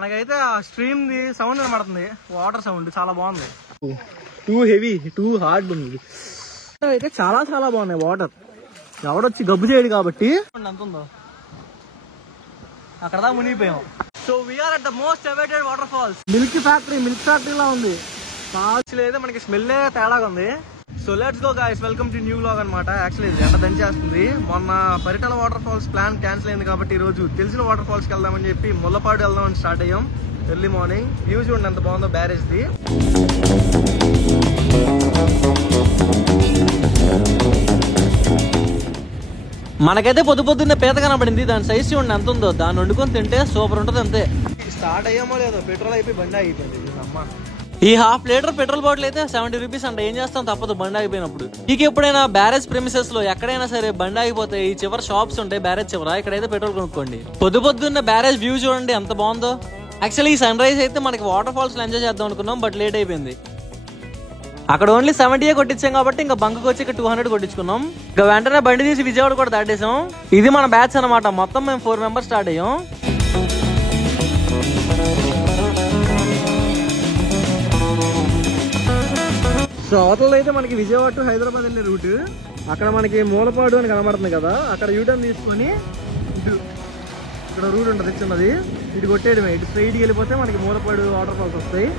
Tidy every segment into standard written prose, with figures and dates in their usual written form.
మనకైతే ఆ stream the sound కనబడుతుంది, వాటర్ సౌండ్ చాలా బాగుంది. టూ హెవీ టూ హార్డ్ ఉంది అయితే చాలా చాలా బాగున్నాయి వాటర్. ఎవడొచ్చి గబ్బు చేయడు కాబట్టి ఎంత ఉందో అక్కడ దాకా మునిగిపోయాం. So we're at the most awaited waterfalls. Milk factory లా ఉంది. కాల్చులు అయితే మనకి స్మెల్ తేడాగా ఉంది. So let's go guys, welcome to new vlog అనమాట. యాక్చువల్లీ ఇది ఎండ దంచేస్తుంది. మొన్న Paritala waterfalls plan cancel అయింది కాబట్టి ఈ రోజు తెలిసిన వాటర్ ఫాల్స్ కి వెళ్దామని చెప్పి ముల్లపాడు వెళ్దామని స్టార్ట్ అయ్యాం. ఎర్లీ మార్నింగ్ వ్యూ చూడండి ఎంత బాగుందో బ్యారేజ్ ది. మనకైతే పొద్దున్నే పీత కనబడింది. దాని సైజ్ చూడండి ఎంత ఉందో. దాన్ని వండుకొని తింటే సూపర్ ఉంటుంది. అంతే స్టార్ట్ అయ్యామో లేదో పెట్రోల్ అయిపోయి బండి ఆగిపోయింది. అమ్మ ఈ హాఫ్ లీటర్ పెట్రోల్ బాటిల్ అయితే 70 రూపీస్ అంటే ఏం చేస్తాం, తప్పదు బండి ఆగిపోయినప్పుడు. మీకు ఎప్పుడైనా బ్యారేజ్ ప్రెమిసెస్ లో ఎక్కడైనా సరే బండి ఆగిపోతే ఈ చివరి షాప్స్ ఉంటాయి బ్యారేజ్ చివర, ఇక్కడైతే పెట్రోల్ కొనుక్కోండి. పొద్దున్న బ్యారేజ్ వ్యూ చూడండి ఎంత బాగుందో. యాక్చువల్లీ ఈ సన్ రైజ్ అయితే మనకి వాటర్ ఫాల్స్ లో ఎంజాయ్ చేద్దాం అనుకున్నాం, బట్ లేట్ అయిపోయింది. అక్కడ ఓన్లీ 70 కొట్టించాం కాబట్టి ఇంకా బంక్ వచ్చి ఇక్కడ 200 కొట్టించుకున్నాం. ఇంకా వెంటనే బండి తీసి విజయవాడ కూడా దాటేసాం. ఇది మన బ్యాచ్ అనమాట. మొత్తం మేము 4 మెంబర్స్ స్టార్ట్ అయ్యాం. సో అవతల అయితే మనకి విజయవాడ టు హైదరాబాద్ వెళ్ళే రూట్. అక్కడ మనకి మూలపాడు అని కనబడుతుంది కదా, అక్కడ యూటర్న్ తీసుకొని ఇటు ఇక్కడ రూట్ ఉంటుంది చిన్నది, ఇటు కొట్టేయడమే. ఇటు స్ట్రైట్కి వెళ్ళిపోతే మనకి మూలపాడు వాటర్ ఫాల్స్ వస్తాయి.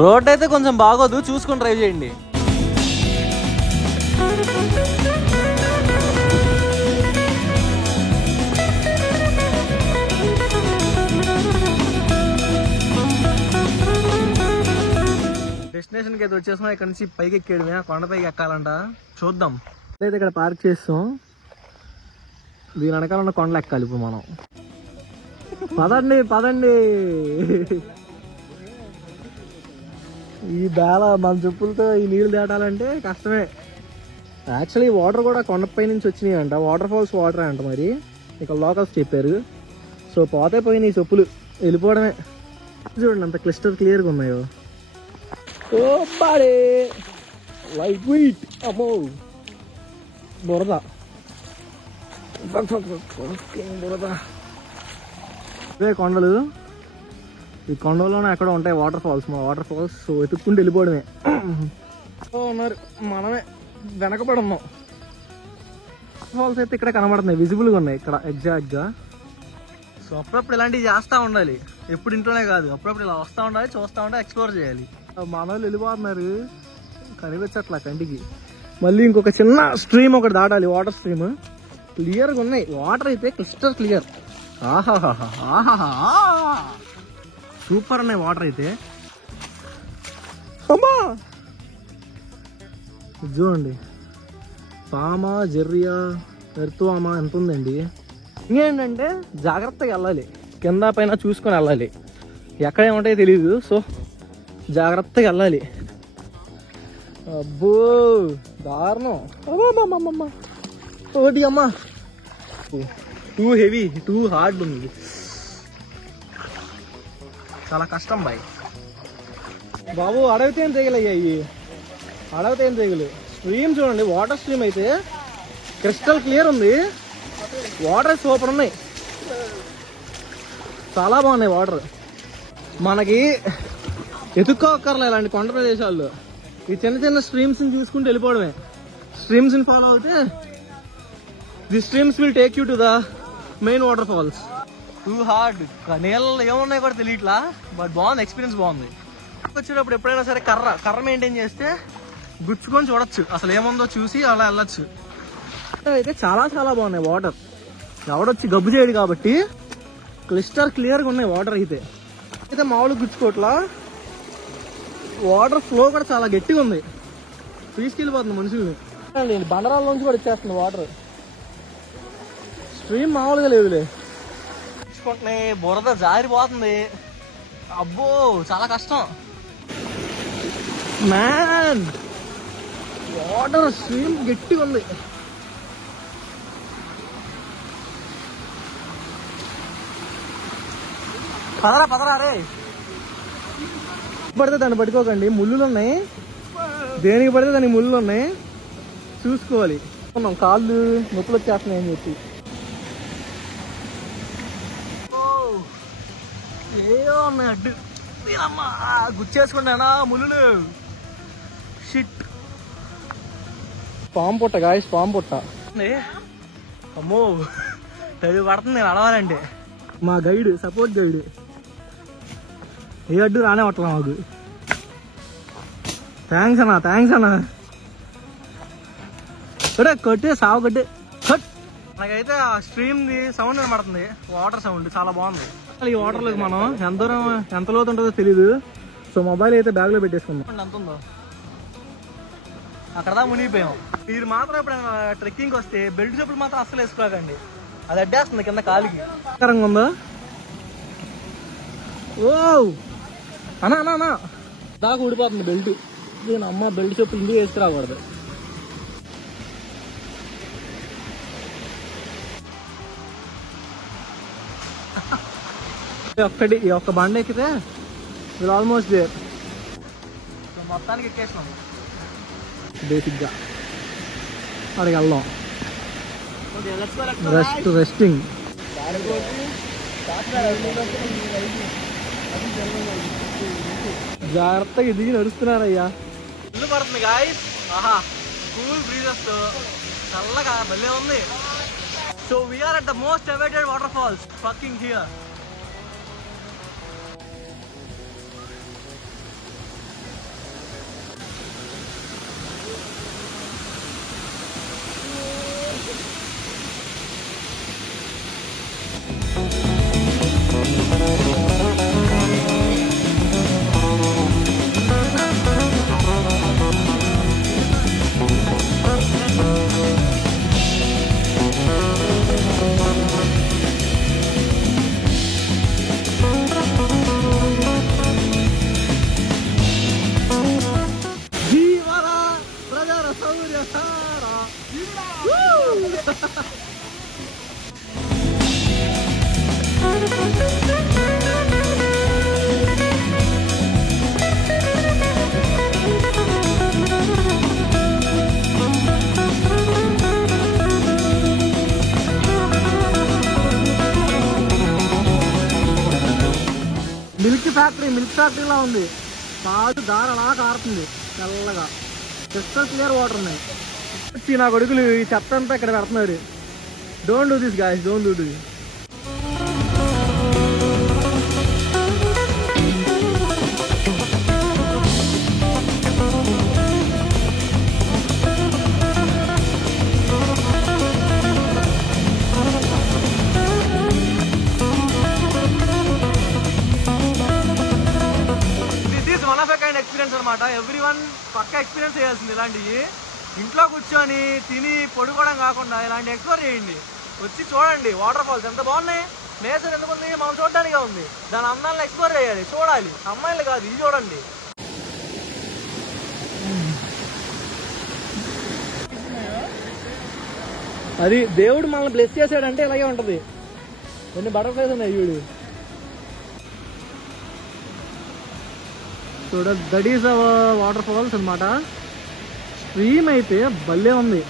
రోడ్ అయితే కొంచెం బాగోదు, చూసుకొని డ్రైవ్ చేయండి. డెస్టినేషన్ కి అయితే వచ్చేసాం. ఇక్కడ నుంచి పైకి ఎక్కేయడమే, కొండపైకి ఎక్కాలంట. చూద్దాం. అయితే ఇక్కడ పార్క్ చేస్తాం. దీని వెనకాల ఉన్న కొండలు ఎక్కాలి ఇప్పుడు మనం. పదండి. ఈ బేల మన చెప్పులతో ఈ నీళ్ళు దాటాలంటే కష్టమే. యాక్చువల్లీ వాటర్ కూడా కొండపై నుంచి వచ్చినాయి అంట, వాటర్ ఫాల్స్ వాటర్ అంట. మరి ఇక్కడ లోకల్స్ చెప్పారు. సో పోతే పోయినాయి చెప్పులు, వెళ్ళిపోవడమే. చూడండి అంత క్లియర్గా ఉన్నాయో. ఓ బాడే లైట్ వెయిట్. అమ్మో బురద. ఇవే కొండలు. ఈ కొండలోనే ఎక్కడ ఉంటాయి వాటర్ ఫాల్స్. మా వాటర్ ఫాల్స్. సో ఎత్తుక్కుంటూ వెళ్ళిపోవడమే. ఉన్నారు, మనమే వెనకబడి ఉన్నాం. ఫాల్స్ అయితే ఇక్కడ కనబడుతున్నాయి, విజిబుల్గా ఉన్నాయి ఇక్కడ ఎగ్జాక్ట్గా. సో అప్పుడప్పుడు ఇలాంటివి చేస్తూ ఉండాలి, ఎప్పుడు ఇంట్లోనే కాదు. అప్పుడప్పుడు ఇలా వస్తూ ఉండాలి, చూస్తూ ఉండాలి, ఎక్స్ప్లోర్ చేయాలి. మన వాళ్ళు వెళ్ళిపోతున్నారు, కనిపించట్లా కంటికి. మళ్ళీ ఇంకొక చిన్న స్ట్రీమ్ ఒకటి దాటాలి, వాటర్ స్ట్రీమ్. క్లియర్గా ఉన్నాయి వాటర్ అయితే, క్రిస్టల్ క్లియర్. ఆహాహా సూపర్ ఉన్నాయి వాటర్ అయితే. చూడండి పామా జెర్రియా ఎర్తువామా ఎంత ఉందండి. ఇంకేంటంటే జాగ్రత్తగా వెళ్ళాలి, కింద పైన చూసుకొని వెళ్ళాలి. ఎక్కడేముంటాయో తెలీదు, సో జాగ్రత్తగా వెళ్ళాలి. అబ్బో దారుణం. అమ్మమ్మ ఓటి అమ్మా, టూ హెవీ టూ హార్డ్ ఉంది, చాలా కష్టం బాయ్ బాబు. అడవితే ఏం తెగలయ్యాయి, అడవితే ఏం తెగలు. స్ట్రీమ్ చూడండి, వాటర్ స్ట్రీమ్ అయితే క్రిస్టల్ క్లియర్ ఉంది. వాటర్ సూపర్ ఉన్నాయి, చాలా బాగున్నాయి వాటర్. మనకి ఎత్తుక్కోక్కర్లే ఇలాంటి కొండ ప్రదేశాల్లో. ఈ చిన్న చిన్న స్ట్రీమ్స్ ని చూసుకుంటూ వెళ్ళిపోవడమే. స్ట్రీమ్స్ ని ఫాలో అవుతే the streams will take you to the main waterfalls. Too hard, నీళ్ళలో ఏమున్నాయి కూడా తెలియట్లా, బట్ బాగుంది, ఎక్స్పీరియన్స్ బాగుంది. వచ్చేటప్పుడు ఎప్పుడైనా సరే కర్ర మెయింటైన్ చేస్తే గుచ్చుకొని చూడొచ్చు, అసలు ఏముందో చూసి అలా వెళ్ళొచ్చు. అయితే చాలా చాలా బాగున్నాయి వాటర్. ఎవడొచ్చి గబ్బు చేయడు కాబట్టి క్లిస్టర్ క్లియర్గా ఉన్నాయి వాటర్ అయితే మామూలు గుచ్చుకోట్లా. వాటర్ ఫ్లో కూడా చాలా గట్టిగా ఉంది, తీసుకెళ్ళిపోతుంది మనుషుల్ని. బండరాల నుంచి కూడా ఇచ్చేస్తుంది వాటర్. స్ట్రీమ్ మామూలుగా లేదులే. బురద జారిపోతుంది. అబ్బో చాలా కష్టం మ్యాన్. వాటర్ స్ట్రీమ్ గట్టిగా ఉంది. పదరా రే. పడితే దాన్ని పట్టుకోకండి, ముళ్ళులు ఉన్నాయి. దేనికి పడితే దానికి ముళ్ళు ఉన్నాయి, చూసుకోవాలి. కాళ్ళు నొప్పులు వచ్చేస్తున్నాయని చెప్పి ఏదో ఉన్నాయి అడ్డు అమ్మా గుచ్చేసుకుంటానా ముళ్ళు షిట్. పాము పుట్ట గాయస్, పాము పుట్ట. అమ్మో తెలి పడుతుంది నేను అడవాలంటే. మా గైడ్, సపోర్ట్ గైడ్, ఏ అడ్డు రానే పట్టలే మాకు. థ్యాంక్స్ అన్నా, థ్యాంక్స్ అన్నా. కొట్టే కొట్టే సాగు కొట్టే కట్. నాకైతే ఆ స్ట్రీమ్ ది సౌండ్ వినపడుతుంది, వాటర్ సౌండ్ చాలా బాగుంది. ఈ వాటర్ లోకి మనం ఎంత దూరం ఎంత లోతు ఉంటుందో తెలీదు. సో మొబైల్ అయితే బ్యాగ్ లో పెట్టేసుకుందాం. ఎంత ఉందో అక్కడ మునిగిపోయాం. మీరు మాత్రం ఎప్పుడైనా ట్రెక్కింగ్ వస్తే బెల్ట్ చెప్పులు మాత్రం అస్సలు వేసుకోకండి, అది అడ్డేస్తుంది కింద కాలికి. ఉందా ఓ అన్నా అన్నా అన్నా దాకా ఊడిపోతుంది బెల్ట్. నేను అమ్మ బెల్ట్ చెప్పులు ఇంటికి వేసుకురాకూడదు. ఒక్కటి ఈ ఒక్క బండి ఎక్కితే ఇది ఆల్మోస్ట్ దేర్. మొత్తానికి ఎక్కేసినాం బేసిక్గా. అక్కడికి వెళ్దాం, రెస్టింగ్. జాగ్రత్తగా దిగి నడుస్తున్నారయ్యా. ఇల్లు పడుతుంది గాయ్స్. ఆహా కూల్ బ్రీజెస్ తో చల్లగా భలే ఉంది. So we're at the most awaited waterfalls fucking here. Milk ఫ్యాక్టరీలా ఉంది. కాదు దారలా కారుతుంది తెల్లగా. క్రిస్టల్ క్లియర్ వాటర్ ఉన్నాయి. వచ్చి నా కొడుకులు ఈ చెత్త అంతా ఇక్కడ పెడుతున్నారు. Don't do this guys, don't do this. Experience అనమాట. ఎవ్రీవన్ పక్కా ఎక్స్పీరియన్స్ చేయాల్సింది ఇలాంటివి. ఇంట్లో కూర్చొని తిని పడుకోవడం కాకుండా ఇలాంటి ఎక్స్ప్లోర్ చేయండి. వచ్చి చూడండి వాటర్ ఫాల్స్ ఎంత బాగున్నాయి. నేచర్ ఎందుకు ఉంది, మనం చూడడానికే ఉంది. దాని అందాలను ఎక్స్ప్లోర్ చేయాలి, చూడాలి. అమ్మాయిలు కాదు, ఇది చూడండి. అది దేవుడు మనల్ని బ్లెస్ చేసాడంటే ఇలాగే ఉంటది. ఎన్ని బటర్ఫ్లైస్ ఉన్నాయి చూడు. చూడ that is our waterfalls అనమాట. స్ట్రీమ్ అయితే భలే ఉంది.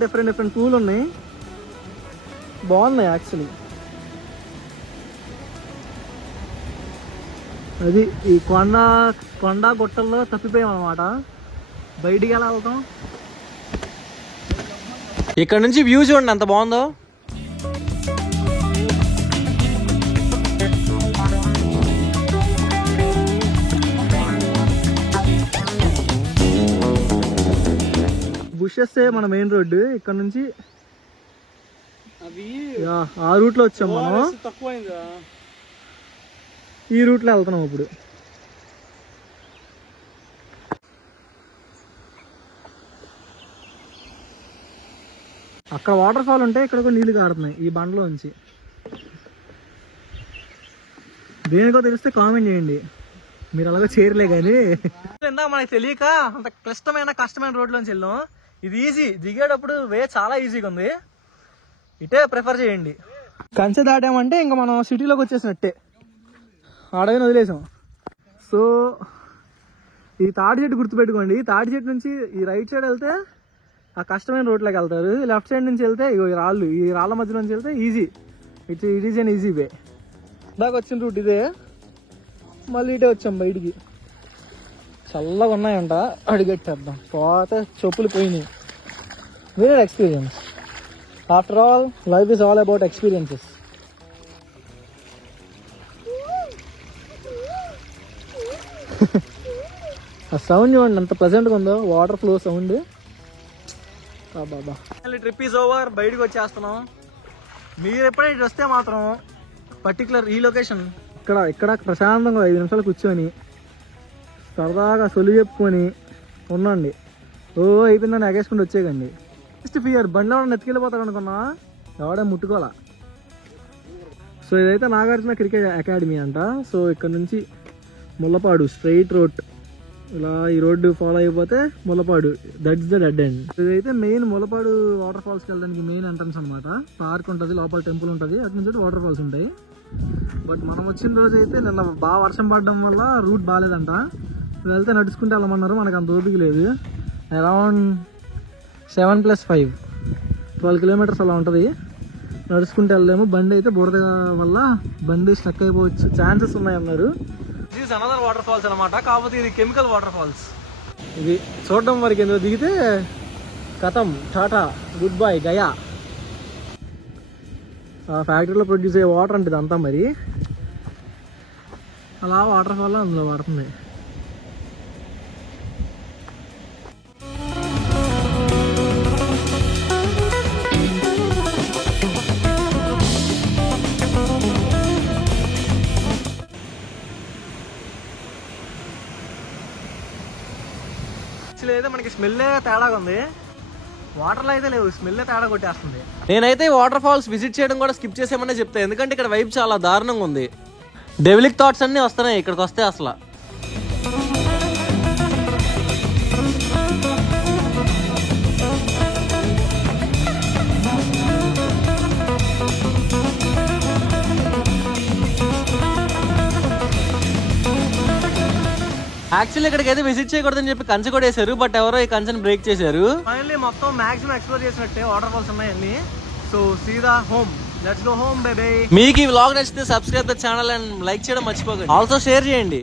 డిఫరెంట్ పూలు ఉన్నాయి, బాగున్నాయి యాక్చువల్లీ. అది ఈ కొండ గుట్టల్లో తప్పిపోయాం అనమాట. బయటికి ఎలా వెళ్తాం? ఇక్కడ నుంచి వ్యూ చూడండి ఎంత బాగుందో. బుషెస్ మన మెయిన్ రోడ్డు. ఇక్కడ నుంచి ఆ రూట్ లో వచ్చాం మనం. ఈ రూట్ లో వెళ్తున్నాం ఇప్పుడు. అక్కడ వాటర్ ఫాల్ ఉంటే ఇక్కడ కూడా నీళ్లు కారుతున్నాయి ఈ బండలో నుంచి. దేనికో తెలిస్తే కామెంట్ చేయండి. మీరు అలాగే చేయలే కానీ ఇందాక మనకి తెలియక అంత కష్టమైన రోడ్లోంచి వెళ్ళాం. ఇది ఈజీ, దిగేటప్పుడు వే చాలా ఈజీగా ఉంది. ఇటే ప్రిఫర్ చేయండి. కంచె దాటామంటే ఇంకా మనం సిటీలోకి వచ్చేసినట్టే. ఆడగానే వదిలేసాం. సో ఈ తాడి చెట్టు గుర్తుపెట్టుకోండి. తాడి చెట్టు నుంచి ఈ రైట్ సైడ్ వెళ్తే ఆ కష్టమైన రోడ్లోకి వెళ్తారు. లెఫ్ట్ సైడ్ నుంచి వెళ్తే ఈ రాళ్ళ మధ్యలో నుంచి వెళ్తే easy. It is an easy way. ఇందాక వచ్చిన రూట్ ఇదే, మళ్ళీ ఇటే వచ్చాం బయటికి. చల్లగా ఉన్నాయంట, అడిగట్టేద్దాం. పోతే చెప్పులు పోయినాయి. వేరే experience. After all life is all about experiences. ఆ సౌండ్ చూడండి ఎంత ప్లెజెంట్గా ఉందో, water flow sound. Baba trip is over, బయటకు వచ్చేస్తున్నాం. మీరు ఎప్పుడైనా వస్తే మాత్రం పర్టికులర్ ఈ లొకేషన్ ఇక్కడ ప్రశాంతంగా 5 నిమిషాలు కూర్చొని సరదాగా సొలి చెప్పుకొని ఉండండి. అయిపోయిందని ఎగేసుకుంటూ వచ్చేయండి. జస్ట్ ఫియర్ బండిలో నెత్తికెళ్ళిపోతాడు అనుకున్నా, ఎవడే ముట్టుకోవాలా. సో ఇదైతే నాగార్జున క్రికెట్ అకాడమీ అంట. సో ఇక్కడ నుంచి ముల్లపాడు స్ట్రైట్ రోడ్, ఇలా ఈ రోడ్డు ఫాలో అయిపోతే Mullapadu, that's the dead end. ఇదైతే మెయిన్ ముల్లపాడు వాటర్ ఫాల్స్కి వెళ్ళడానికి మెయిన్ ఎంట్రన్స్ అనమాట. పార్క్ ఉంటుంది, లోపల టెంపుల్ ఉంటుంది, అటు నుంచి వాటర్ ఫాల్స్ ఉంటాయి. బట్ మనం వచ్చిన రోజు అయితే నిన్న బాగా వర్షం పడడం వల్ల రూట్ బాగాలేదంట. వెళ్తే నడుచుకుంటే వెళ్ళమన్నారు, మనకు అంత ఓపిక లేదు. అరౌండ్ 7+5 12 కిలోమీటర్స్ అలా ఉంటుంది. నడుచుకుంటే వెళ్ళలేము. బండి అయితే బురద వల్ల బండి స్టక్ అయిపోవచ్చు ఛాన్సెస్ ఉన్నాయన్నారు. దిస్ అనదర్ వాటర్ ఫాల్స్ అనమాట, కాకపోతే ఇది కెమికల్ వాటర్ ఫాల్స్. ఇది చూడడం వరకు ఎందుకు దిగితే కథం, టాటా, గుడ్ బై, గయా. ఆ ఫ్యాక్టరీలో ప్రొడ్యూస్ అయ్యే వాటర్ అంటే ఇదంతా మరి అలా వాటర్ ఫాల్ అందులో పడుతుంది. అయితే మనకి స్మెల్ తేడాగా ఉంది, వాటర్లో అయితే లేవు, స్మెల్ తేడా కొట్టేస్తుంది. నేనైతే వాటర్ ఫాల్స్ విజిట్ చేయడం కూడా స్కిప్ చేసామనే చెప్తా, ఎందుకంటే ఇక్కడ వైబ్ చాలా దారుణంగా ఉంది. డెవిలిక్ థాట్స్ అన్ని వస్తున్నాయి ఇక్కడికి వస్తే అసలు. యాక్చువల్లీ ఇక్కడికి అయితే విజిట్ చేయకూడదని చెప్పి కంచె కూడా వేశారు, బట్ ఎవరో ఈ కంచెని బ్రేక్ చేశారు. ఫైనల్లీ మొత్తం మాక్సిమం ఎక్స్ప్లోర్ చేసినట్టే వాటర్ ఫాల్స్ ఉన్నాయన్నీ. సో సీదా home, let's go home baby. మీకు ఈ వ్లాగ్ నచ్చితే subscribe the channel and like చేయడం మర్చిపోకండి. ఆల్సో షేర్ చేయండి.